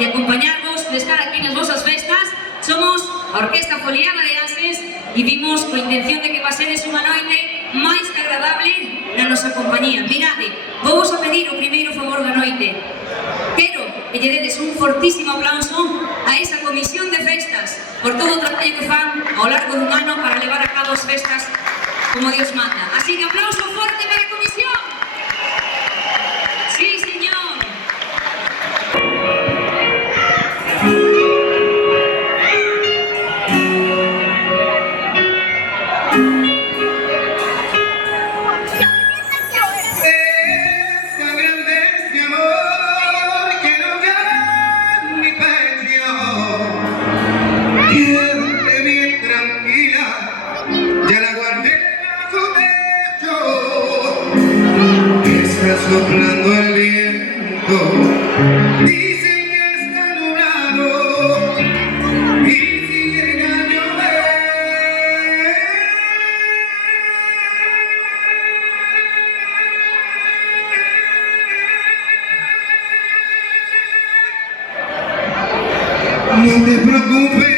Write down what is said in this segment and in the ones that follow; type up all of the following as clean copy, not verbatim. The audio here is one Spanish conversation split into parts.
e acompañarvos de estar aquí nas vosas festas. Somos a Orquesta Foliana de Ases e vimos coa intención de que pasedes unha noite máis que agradable na nosa compañía. Mirade, vou vos a pedir o primeiro favor da noite. Quero que lle dedes un fortísimo aplauso a esa comisión de festas por todo o traballo que fan ao largo dun ano para levar a cabo as festas como Dios manda. Así que aplauso forte para a comisión. Sí, señor. Soplando el viento, dicen que está nublado y si llega a llover, no te preocupes.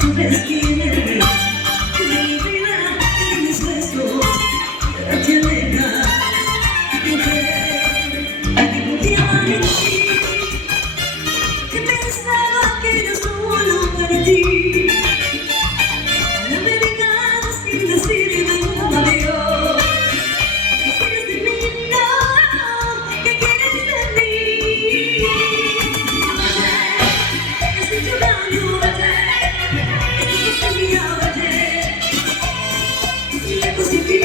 sabes quién eres. De mi vida, de mis besos, te alejas. Mujer, que confiaba en ti, que pensaba que era solo para ti. Ahora me dejas sin decirme un adiós. ¿Qué quieres de mí? No, ¿qué quieres de mí? Has hecho daño ayer, esto fue mío ayer, lejos de ti.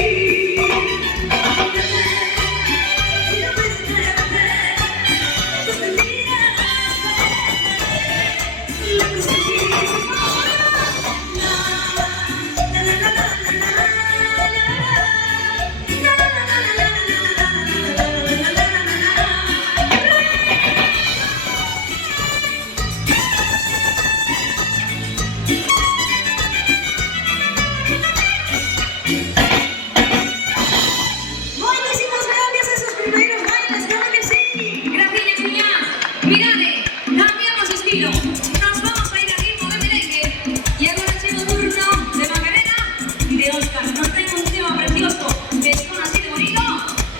Mirade, cambiamos estilo. Nos vamos a ir a ritmo de merengue. Y ahora llega el turno de Macarena y de Óscar. Nos traen un tema precioso que suena así de bonito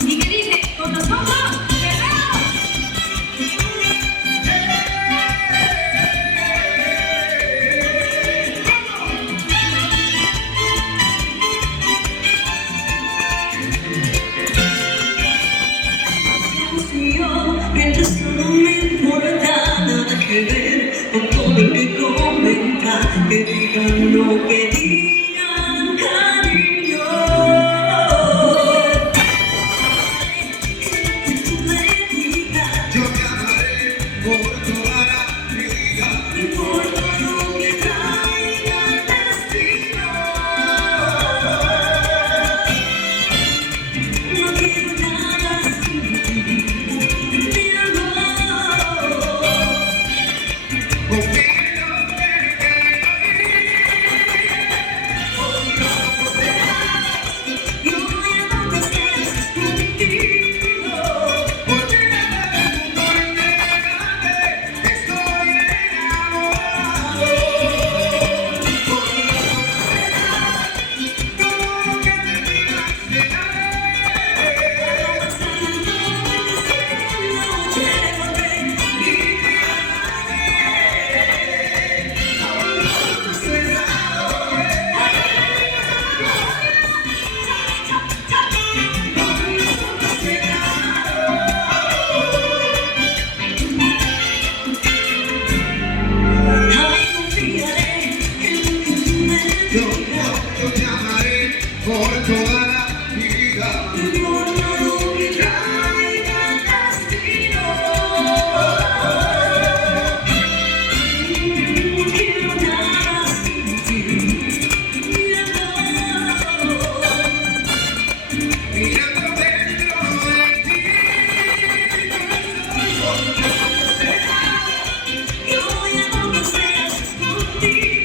y que dice con los ojos cerrados. El resto no me importa, nada que ver con todo lo que comentan, que digan lo que digan, cariño. Que tú me digas, Yo te amaré por toda la vida. no importa lo que traiga el destino. No quiero nada sin ti. Yo te amaré por toda la vida. No importa lo que traiga el destino. No quiero nada sin ti, mi amor. Mirando dentro de ti. Yo voy a donde seas contigo.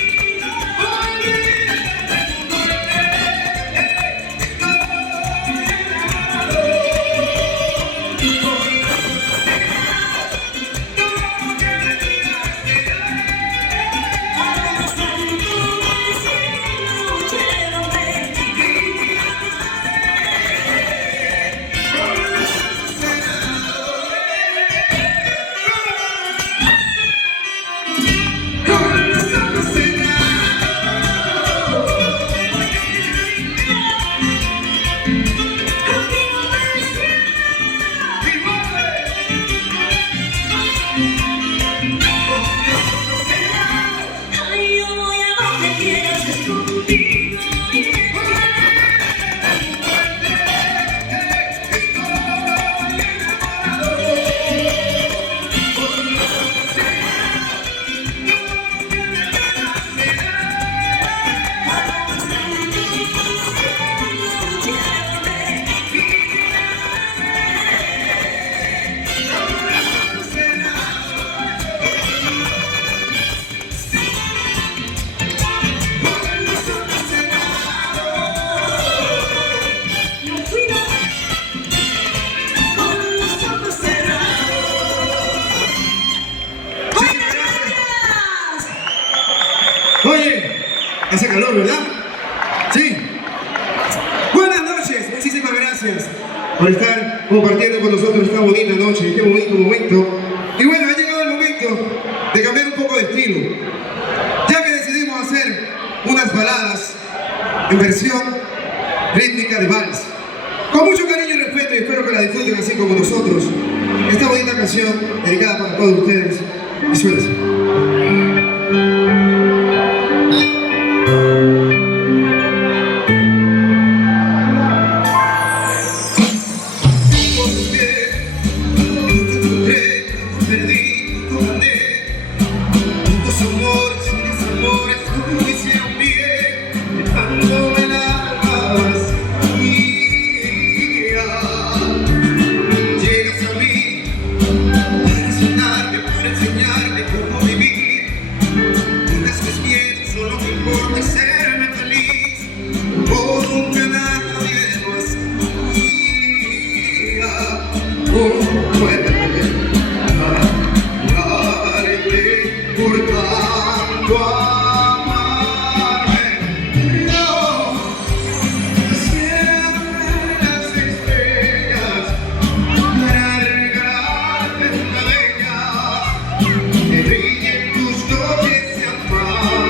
Hace calor, ¿verdad? Sí. Buenas noches, muchísimas gracias por estar compartiendo con nosotros esta bonita noche, este bonito momento. Y bueno, ha llegado el momento de cambiar un poco de estilo, ya que decidimos hacer unas baladas en versión rítmica de vals. Con mucho cariño y respeto, y espero que la disfruten así como nosotros. Esta bonita canción dedicada para todos ustedes. Y suena así. Que brillen tus noches y amanecer.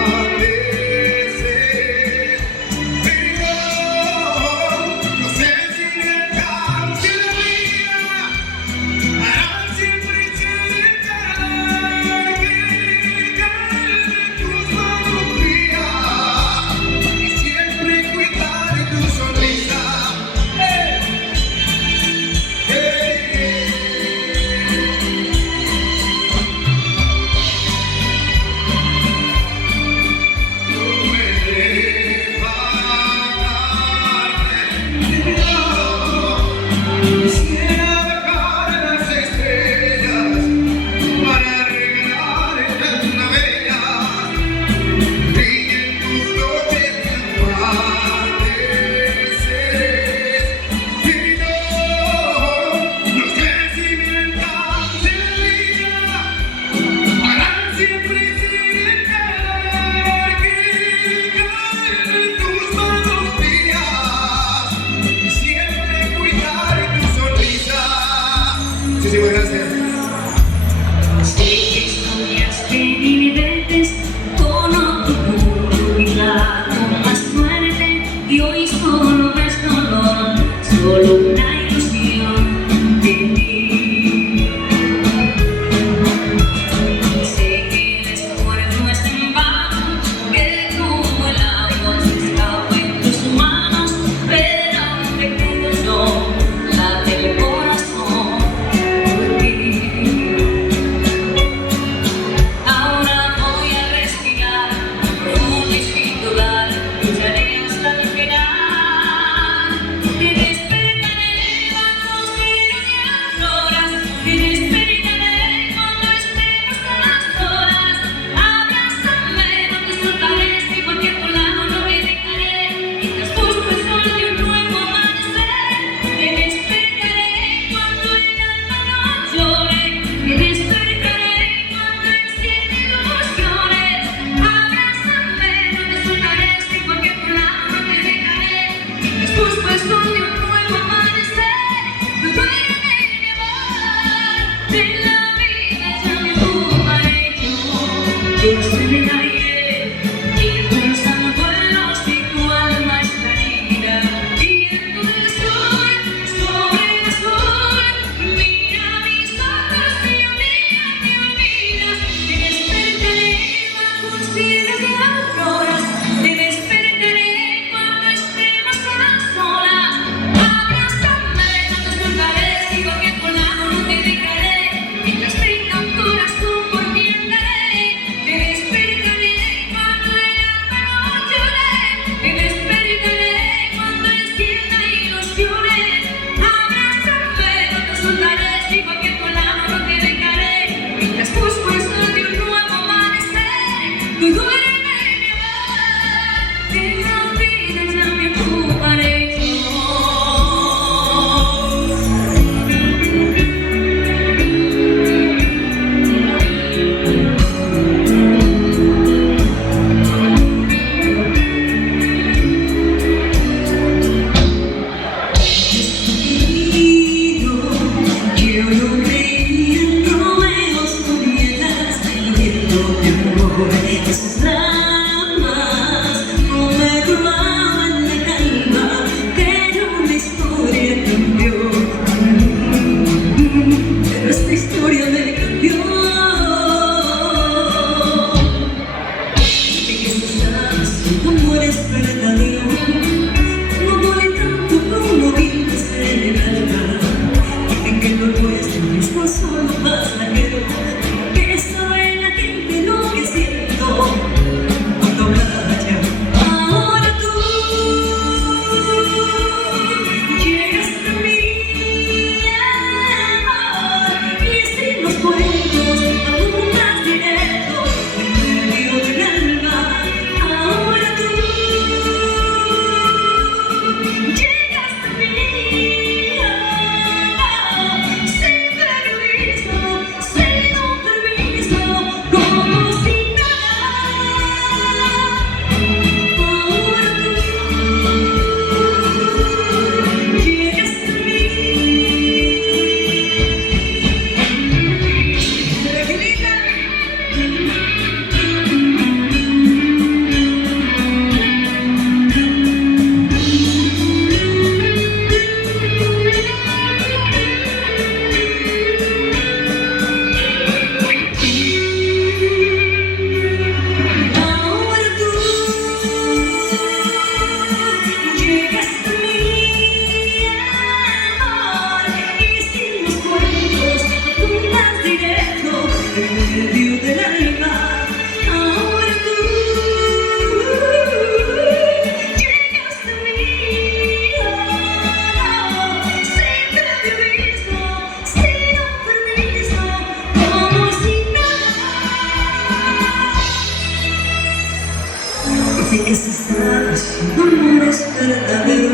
de que se está haciendo amores verdaderos,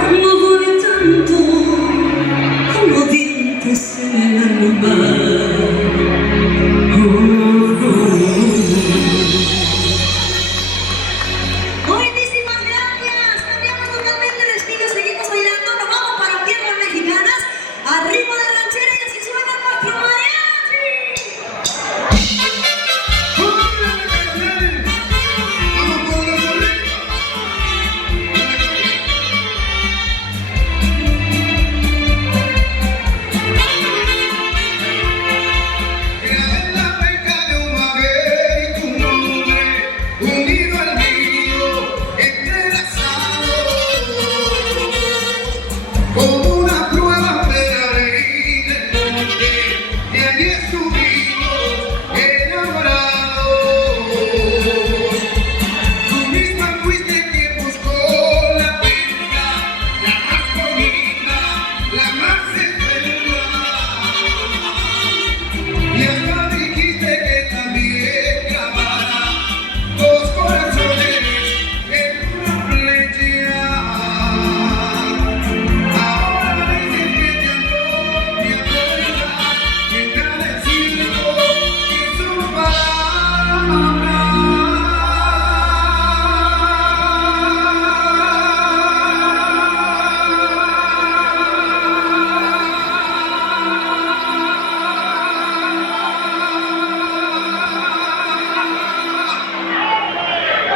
como duele tanto, como dientes en el alma. Buenísimas gracias, cambiamos totalmente de estilo, seguimos bailando, nos vamos para tierras mexicanas, al ritmo de ranchera y así suena nuestro mariachi.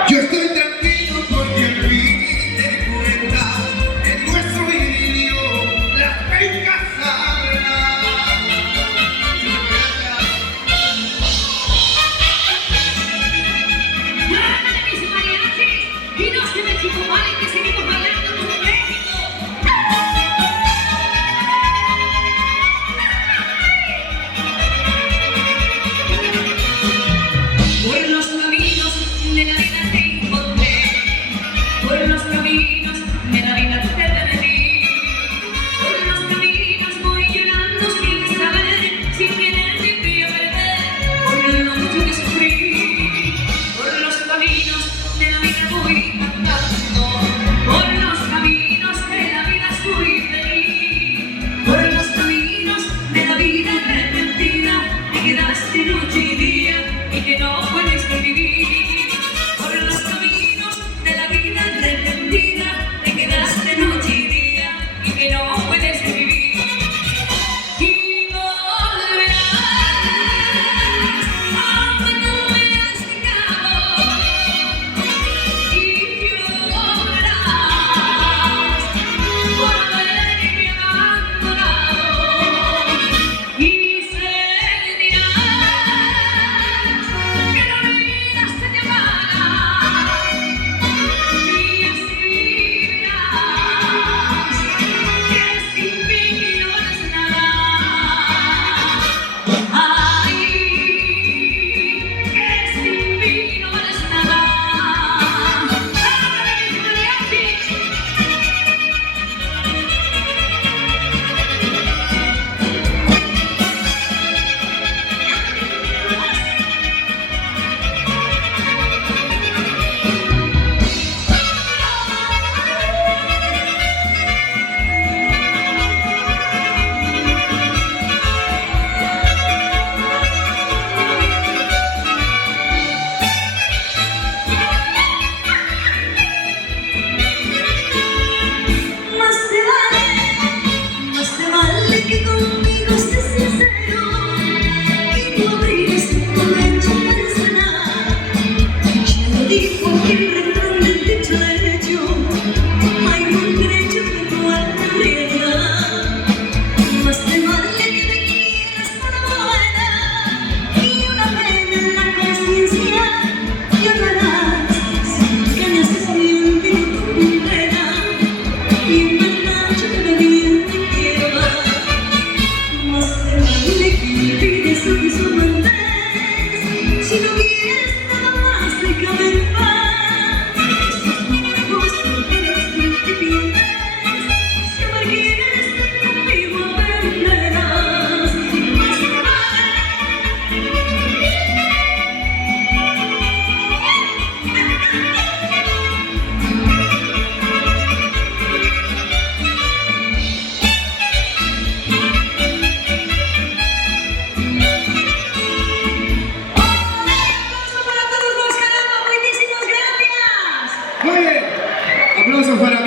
Yo estoy tranquilo porque al fin te cuentas en nuestro idilio las pencas hablan. ¡Levántate mis mariachis! ¡Dinos de México, vale, que seguimos bailando como México! Por los caminos de la vida te encontré, por los caminos de la vida te perdí, por los caminos voy llorando sin saber, sin querer ni fui a perder, por lo mucho que sufrí, por los caminos de la vida voy cantando, por los caminos de la vida fui feliz, por los caminos de la vida arrepentida, te quedaste noche y día y que no puedes vivir, por los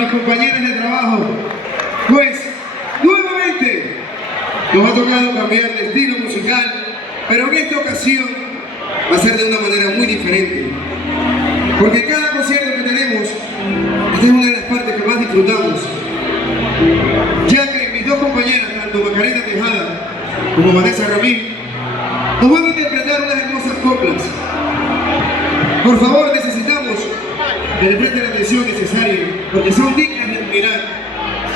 mis compañeras de trabajo. Pues, nuevamente, nos ha tocado cambiar de estilo musical, pero en esta ocasión va a ser de una manera muy diferente. Porque cada concierto que tenemos, esta es una de las partes que más disfrutamos. Ya que mis dos compañeras, tanto Macarena Tejada como Vanessa Ramírez, nos van a interpretar unas hermosas coplas. Por favor, necesitamos que le presten la atención necesaria, porque son dignas de admirar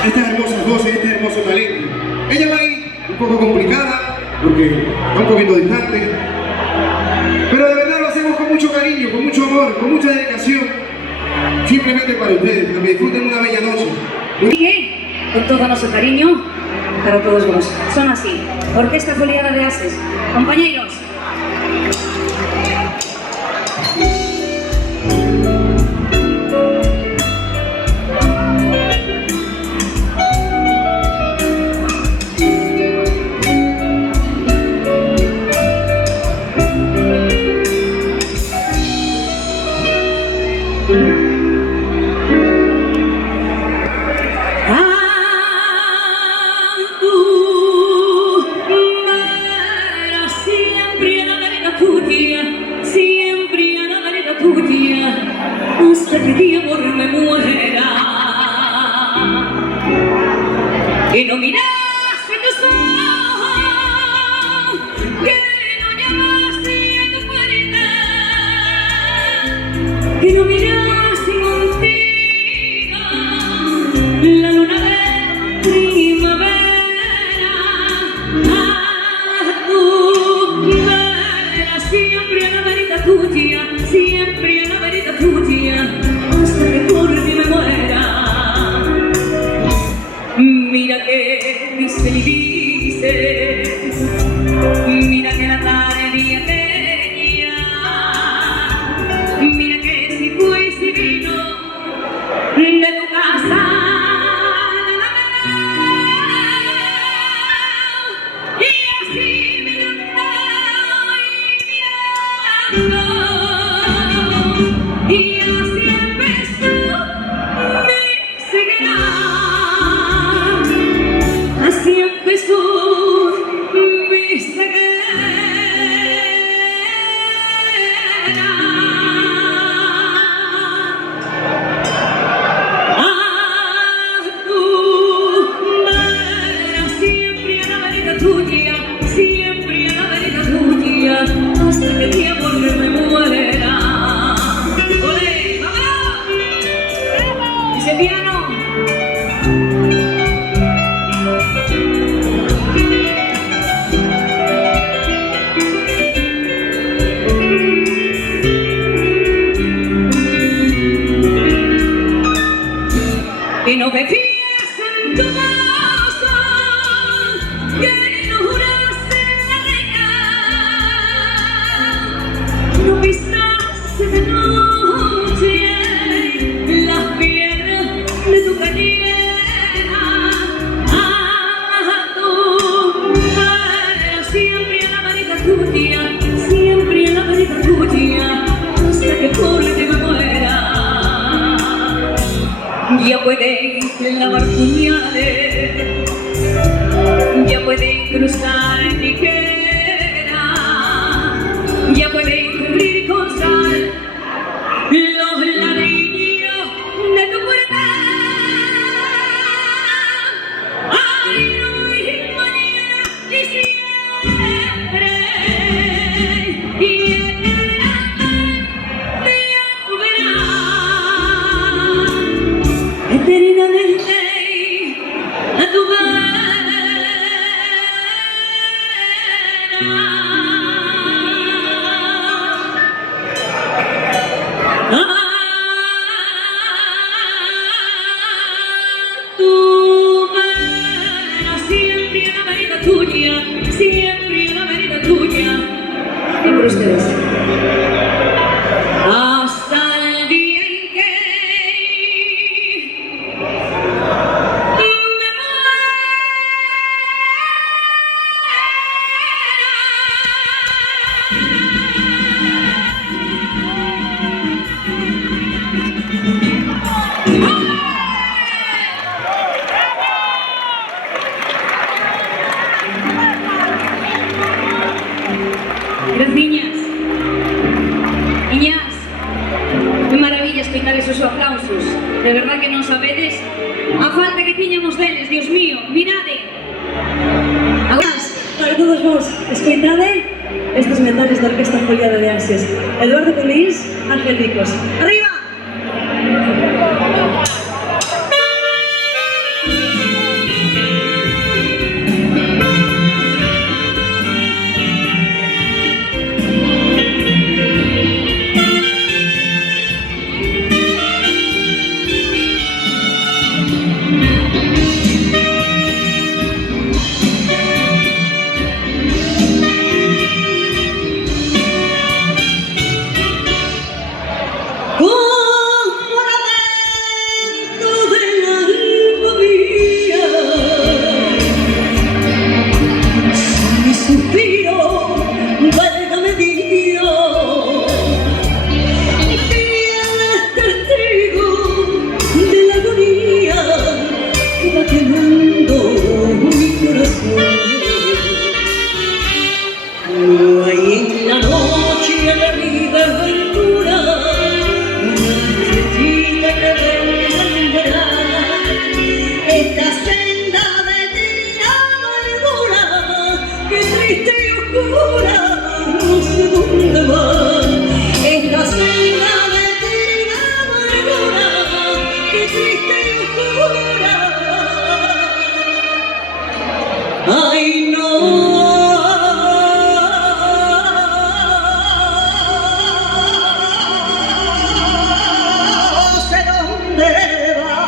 estas hermosas voces, este hermoso talento. Ella va a ir un poco complicada, porque está un poquito distante, pero de verdad lo hacemos con mucho cariño, con mucho amor, con mucha dedicación, simplemente para ustedes, para que disfruten una bella noche. Sigue con todo nuestro cariño para todos vos. Son así, Orquesta Foliada de Ases. Compañeros. Hasta que de amor me muera, que no miraste tus ojos, que no llamaste a tu puerta, que no miraste contigo la luna de primavera. Tu vera siempre a la verita tuya, siempre a la verita tuya, hasta que por ti me muera. Mira que dice y dice, mira que la tarde aquella, mira que si fue y si vino de tu casa, y así mirando y mirando, y así empezó mi ceguera, así empezó mi ceguera. Tu vera siempre a la verita tuya, siempre a la verita tuya, hasta que mi amor me muera. ¡Olé! ¡Vámonos! Dice piano. Que no me fíes en tu casa, que no juraste en la reina, no pisaste de noche las piedras de tu cañera. Tu vera siempre a la verita tuya, siempre a la verita tuya, hasta que por ti me muera. Ya pueden clavar puñales, ya pueden cruzar tijera, ya pueden cubrir con sal los ladrillos de tu puerta. Ay, hoy, mañana y siempre, y eternamente verás, eternamente a tu vera. dar esos aplausos. De verdad que non sabedes a falta que tiñamos deles, Dios mío, mirade. Agora, Para todos vos, escoitade estes metales da Orquesta Foliada de Ansias. Eduardo Colís, Ángel Vicos. Arriba! Ay, no sé dónde va.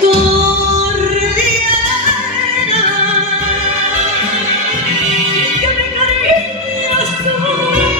Torre de arena, que me cariñas sola.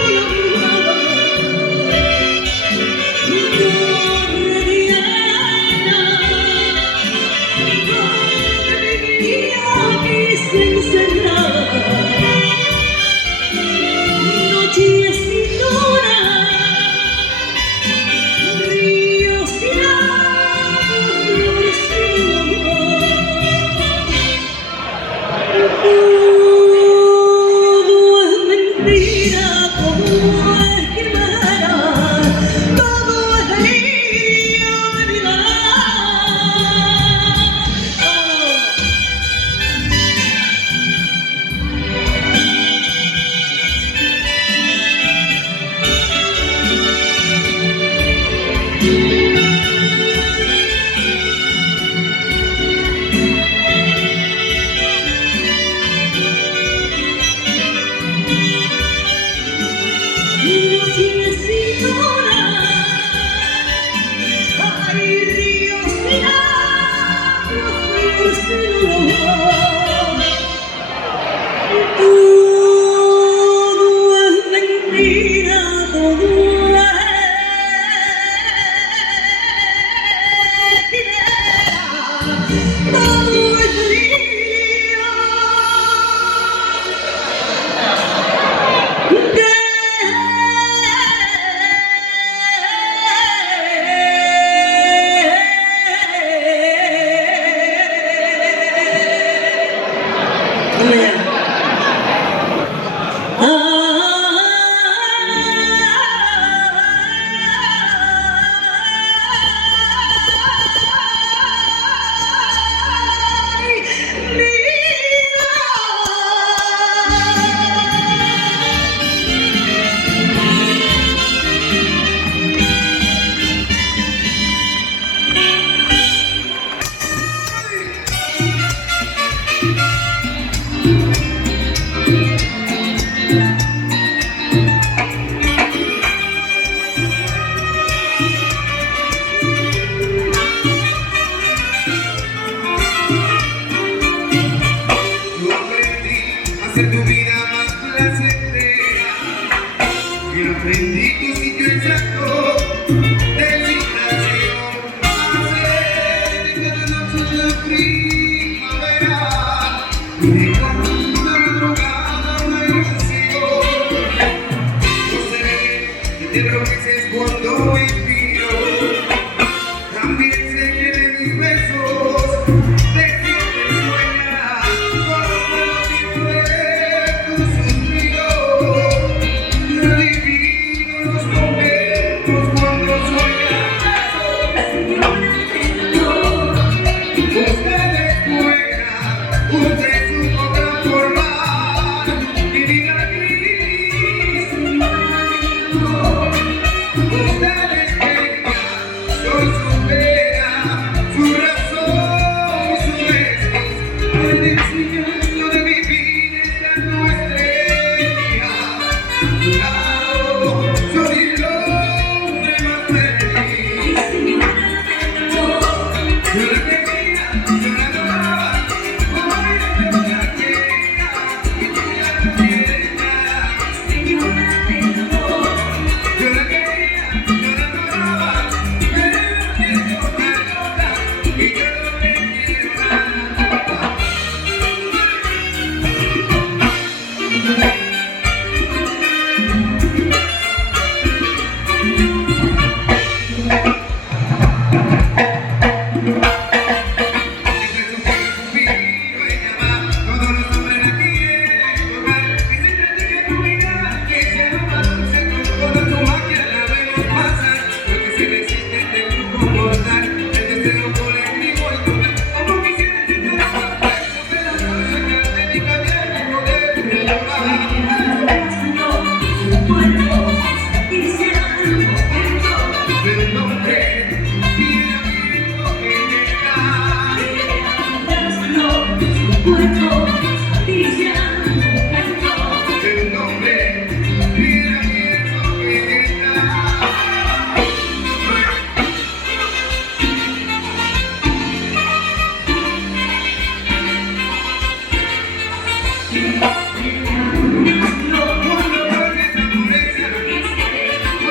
hacer tu vida más placentera. Pero aprendí tu sitio exacto de citación. Hacer de cada noche la primavera y de cada madrugada una ilusión. No se ve que te enrojeces cuando me inspiro. También sé que de mis besos te sientes dueña. Por el motivo de tu suspiro, no vivir. Cristiano momento del nombre bien abierto que Abrazando su cuerpo Cristiano momento del nombre bien abierto que Cristiano cuando vuelves a morena,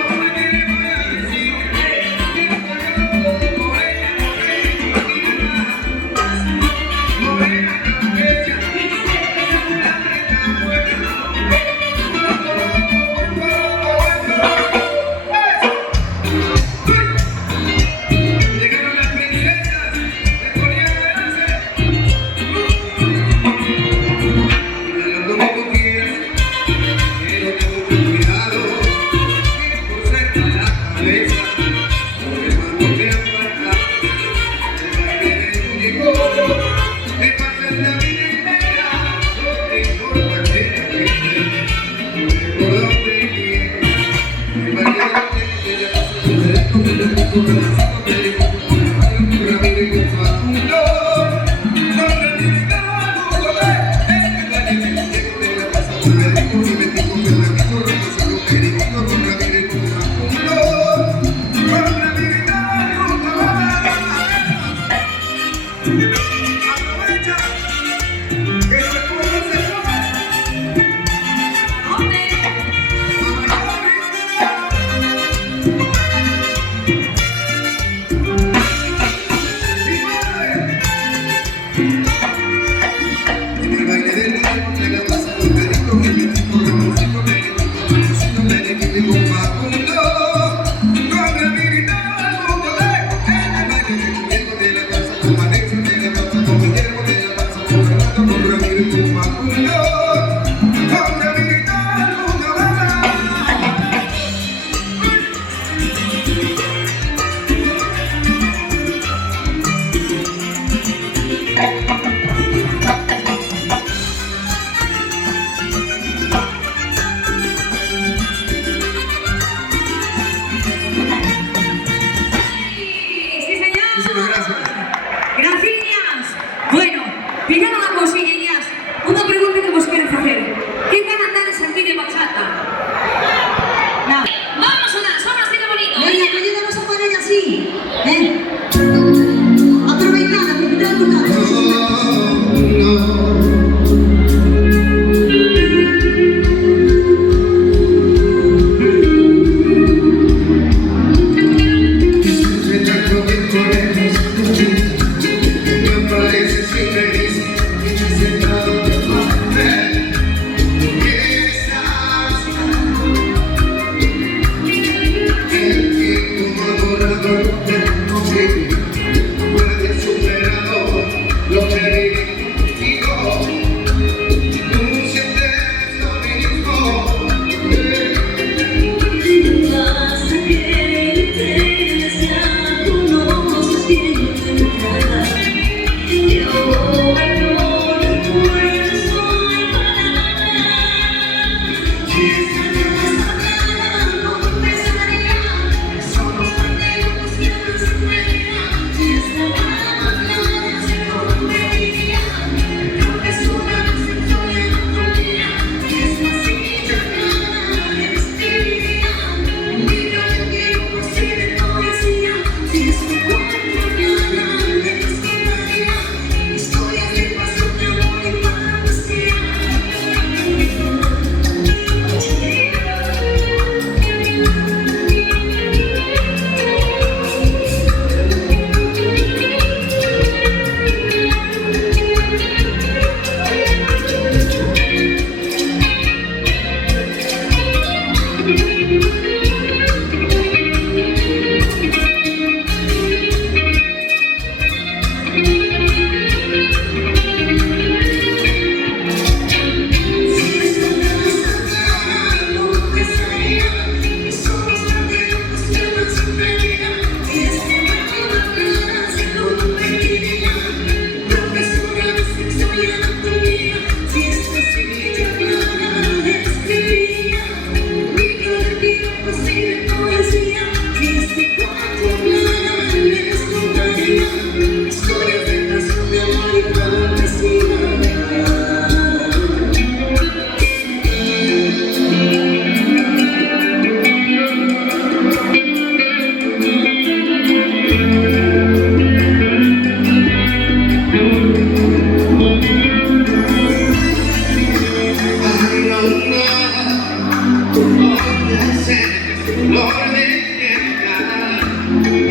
flor de tierra,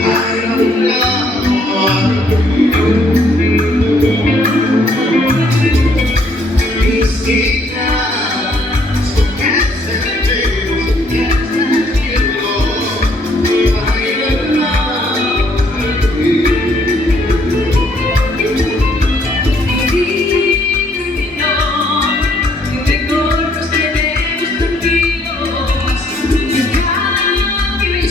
I don't love Visita su casa entera, I don't love Recuerdos que vemos tranquilos, en cambio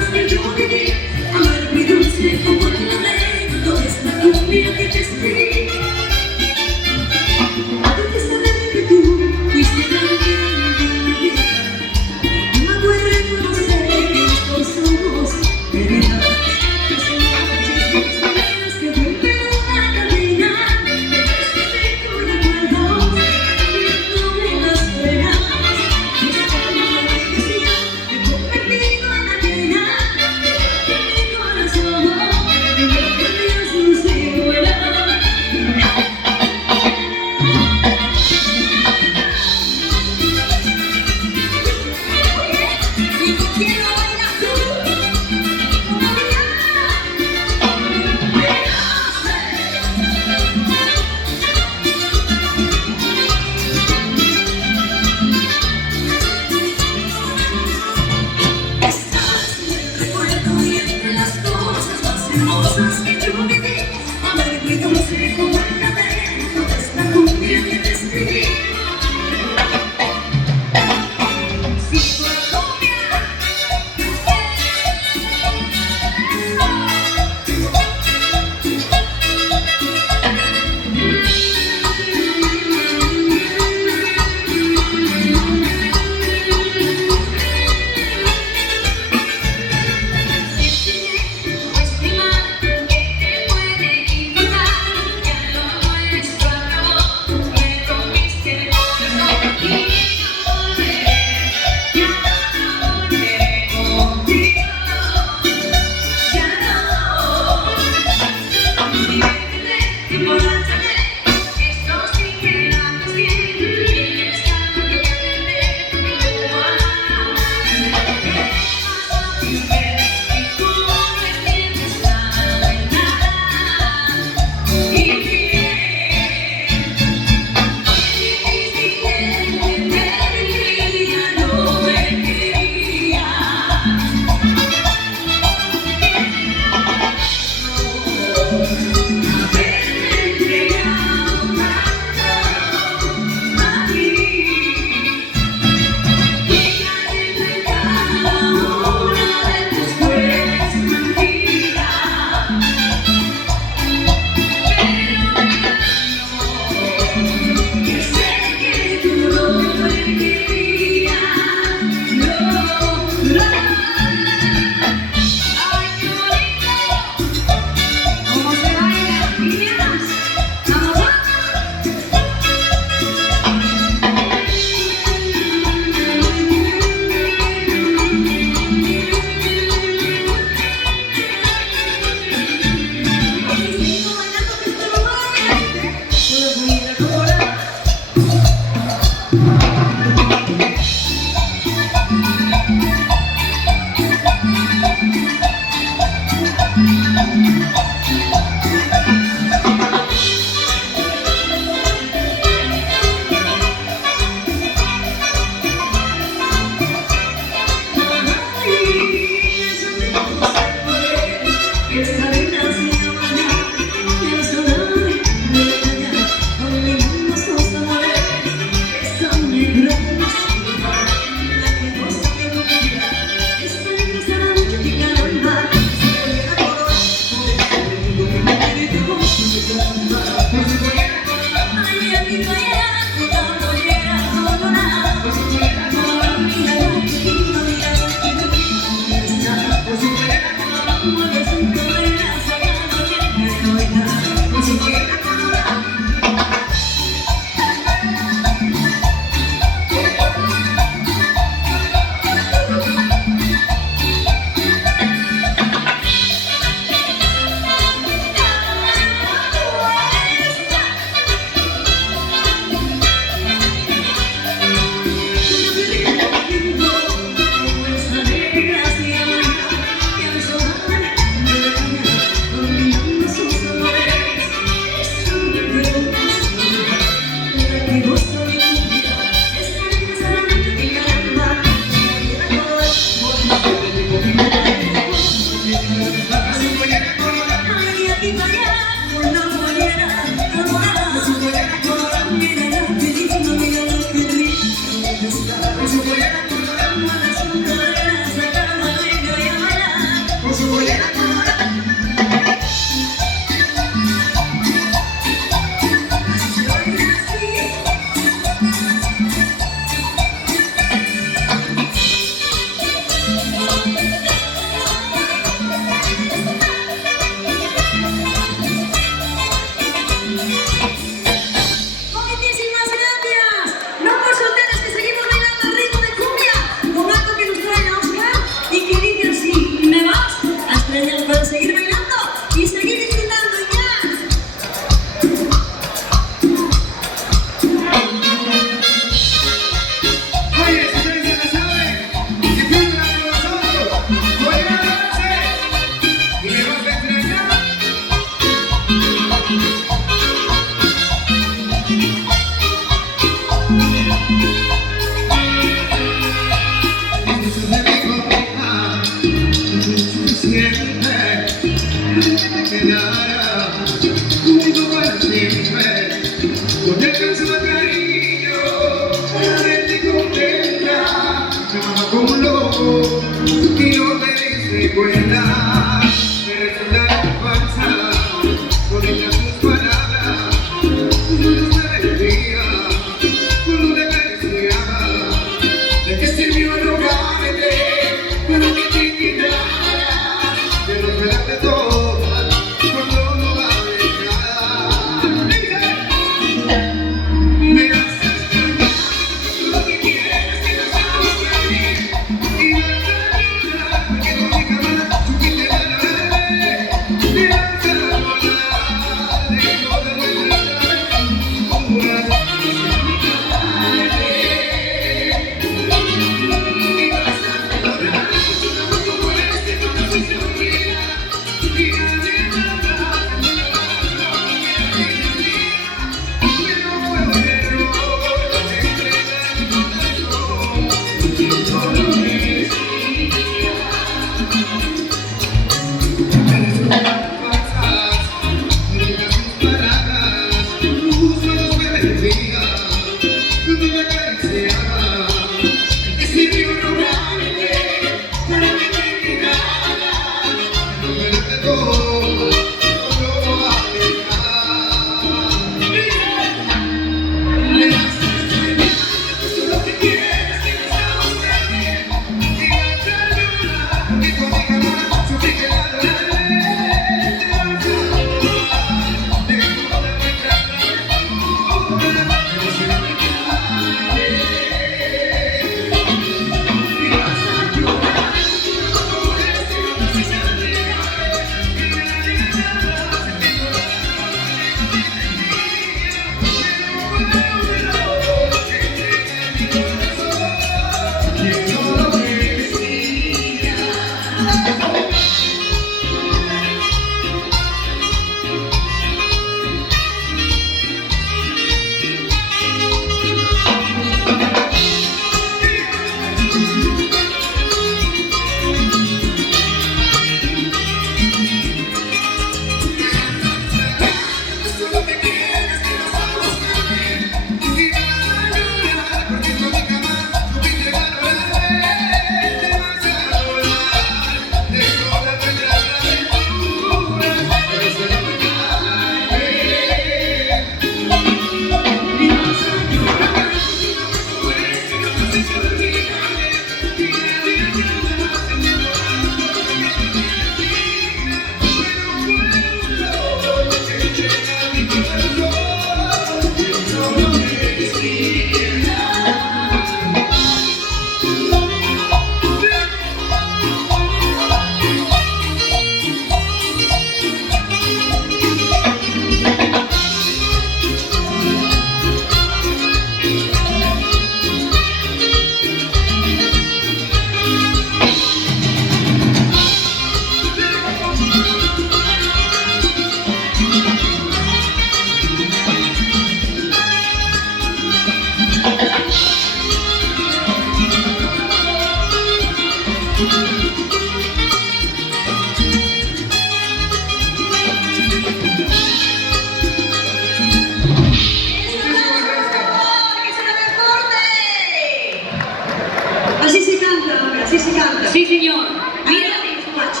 Así se canta, así se canta. Sí, señor. Mira, Macho.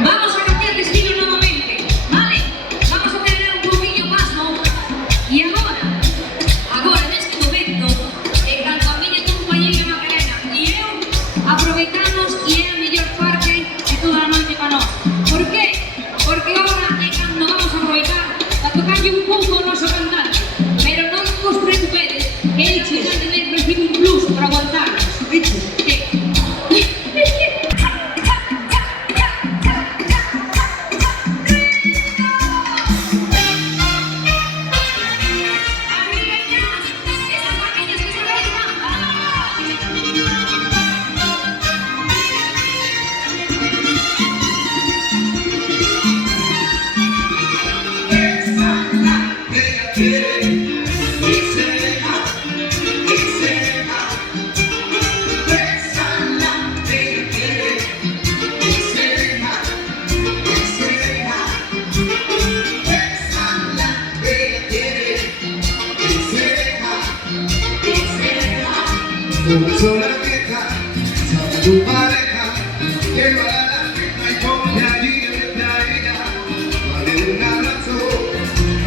vamos a cambiar de estilo nuevamente, ¿vale? Vamos a acelerar un poquillo paso. Y agora, neste momento, tanto a miña compañeira Macarena e eu aproveitamos e é a mellor parte de toda a noite para nós. Por qué? Porque agora é cando vamos a aproveitar para tocarlle un pouco ao noso cantante. Pero non vos preocupedes, que el tamén recibe un plus para aguantarnos. Bicho. Una sola queja, sabe tu pareja, lleva la fiesta y ponte allí frente a ella. Dale un abrazo,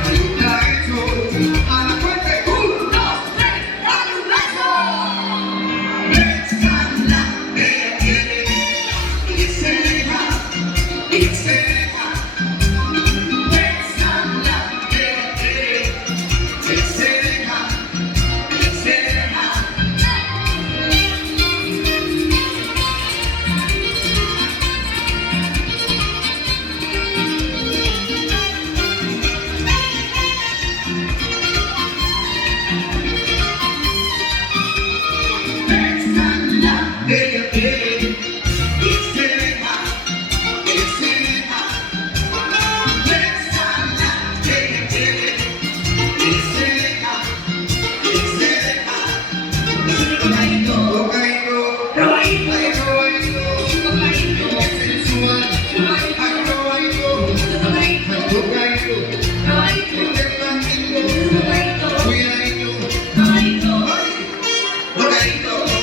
ayuda a eso, a la cuenta y 1, 2, 3, dale un beso. Bésala, ella quiere, y se deja, y se deja. Bésala, ella quiere, y se deja, y se deja. Ella quiere, y se deja, y se deja. Bésala, ella quiere, y se deja, y se deja. Tocadito, tocadito, tocadito, tocadito, que sensual. Ay, tocadito, tocadito, tocadito, que blandito, cuidadito, tocadito, tocadito, tocadito.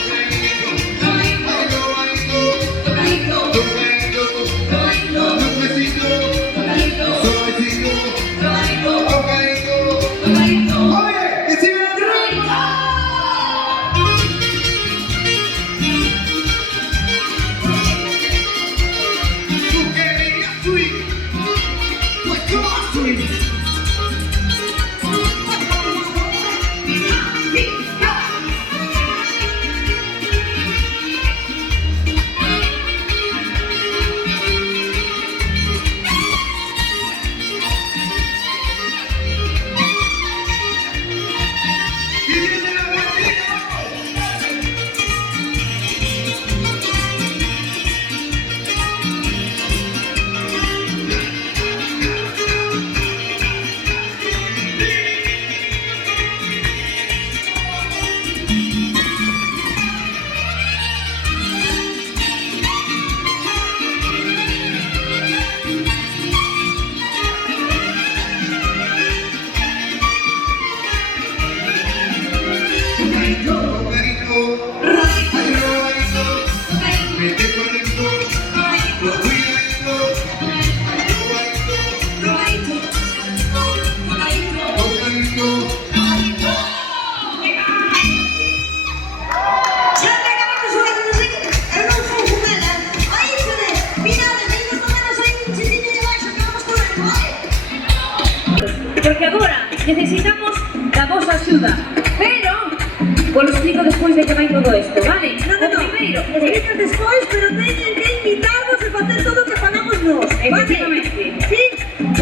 Porque agora necesitamos da vosa axuda. Pero, vos lo explico despois de que vai todo isto, vale? No. O primeiro, Explicas despois, pero teñen que invitarnos e facer todo o que falamos nós. efectivamente. Sí?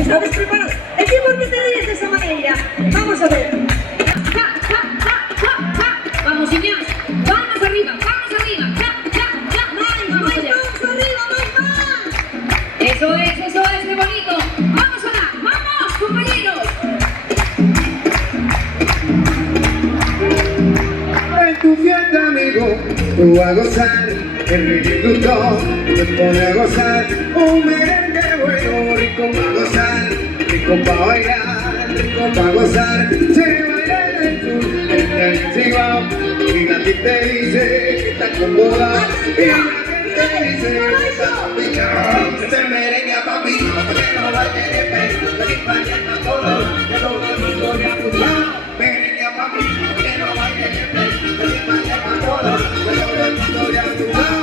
Estades preparados? E ti por que te ríes desa maneira? Vamos a ver. Ja, ja, ja, ja, ja. Vamos, Iñás, vamos arriba, ja, ja, ja. Máis, Vamos allá. vamos arriba, máis. Eso es, qué bonito. Vamos a dar, vamos, compañeros. En tu fiesta, amigo, tú vas a gozar. El ridículo te pone a gozar. Un merengue bueno, rico para gozar, rico para bailar, rico para gozar. Se baila en el sur, en el Cibao, y la gente te dice que está cómoda, y la gente dice que está complicada. Este merengue pa' mí, porque no baile de peso, que ni pa' allá pa' todo, que todo el mundo le ha gustado. Merengue pa' mí, porque no baile de peso, que ni pa' allá pa' todo, que todo el mundo le ha gustado.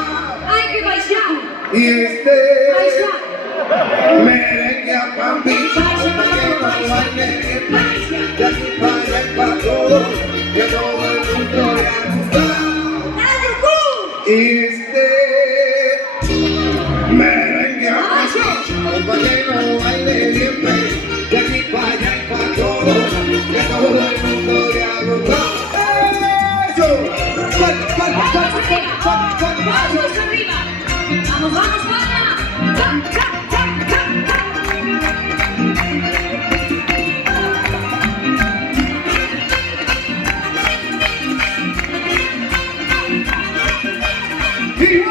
Hay que baixar, Y este baixar. merengue pa' mí, porque no baile de peso, que ni pa' allá pa' todo, que todo el mundo le ha gustado. Y este merengue pa' mí, porque no baile bien peso, que aquí pa' allá y pa' todo, que todo el mundo le ha gustado. ¡Eso! Vamos arriba. Vamos, Juana. Ja, ja, ja, ja, ja. ¡Y